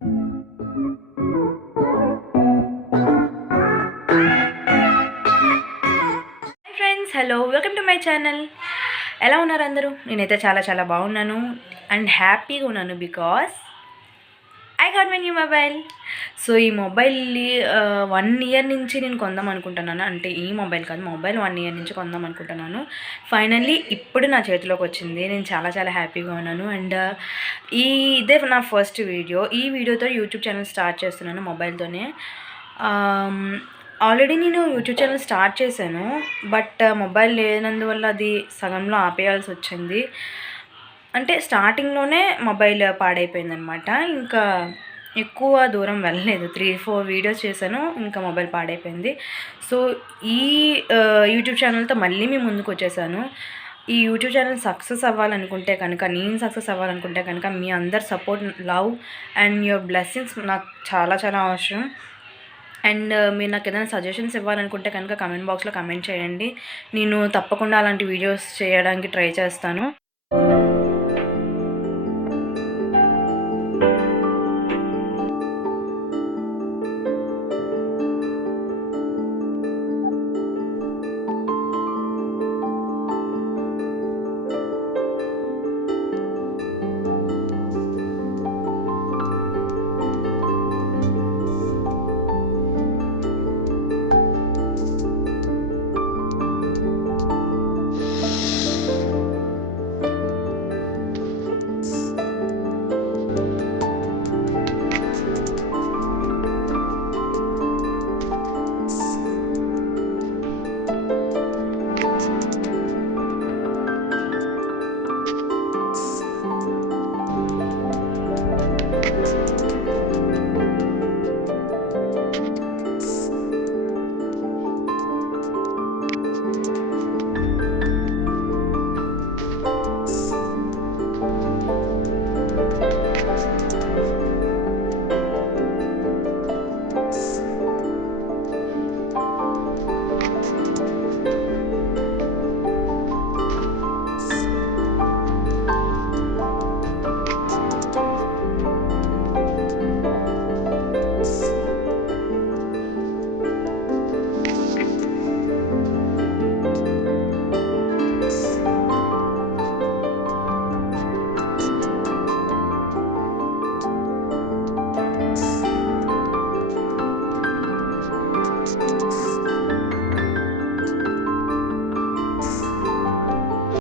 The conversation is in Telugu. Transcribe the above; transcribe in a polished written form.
Hi friends, hello, welcome to my channel. ఎలా ఉన్నారు అందరూ? నేనైతే చాలా చాలా బాగున్నాను అండ్ హ్యాపీగా ఉన్నాను because I got my new mobile. So ఈ మొబైల్ 1 ఇయర్ నుంచి నేను కొందాం అనుకుంటున్నాను. అంటే ఈ మొబైల్ కాదు, మొబైల్ 1 ఇయర్ నుంచి కొందాం అనుకుంటున్నాను. ఫైనల్లీ ఇప్పుడు నా చేతిలోకి వచ్చింది. నేను చాలా చాలా హ్యాపీగా ఉన్నాను. అండ్ ఇదే నా ఫస్ట్ వీడియో. ఈ వీడియోతో యూట్యూబ్ ఛానల్ స్టార్ట్ చేస్తున్నాను మొబైల్తోనే. ఆల్రెడీ నేను యూట్యూబ్ ఛానల్ స్టార్ట్ చేశాను, బట్ మొబైల్ లేనందువల్ల అది సగంలో ఆపేయాల్సి వచ్చింది. అంటే స్టార్టింగ్లోనే మొబైల్ పాడైపోయిందనమాట. ఇంకా ఎక్కువ దూరం వెళ్ళలేదు, 3-4 వీడియోస్ చేశాను, ఇంకా మొబైల్ పాడైపోయింది. సో ఈ యూట్యూబ్ ఛానల్తో మళ్ళీ మీ ముందుకు వచ్చేసాను. ఈ యూట్యూబ్ ఛానల్ సక్సెస్ అవ్వాలనుకుంటే కనుక, నేను సక్సెస్ అవ్వాలనుకుంటే కనుక మీ అందరి support, love and your blessings నాకు చాలా చాలా అవసరం. అండ్ మీరు నాకు ఏదైనా సజెషన్స్ ఇవ్వాలనుకుంటే కనుక కమెంట్ బాక్స్లో కమెంట్ చేయండి. నేను తప్పకుండా అలాంటి వీడియోస్ చేయడానికి ట్రై చేస్తాను.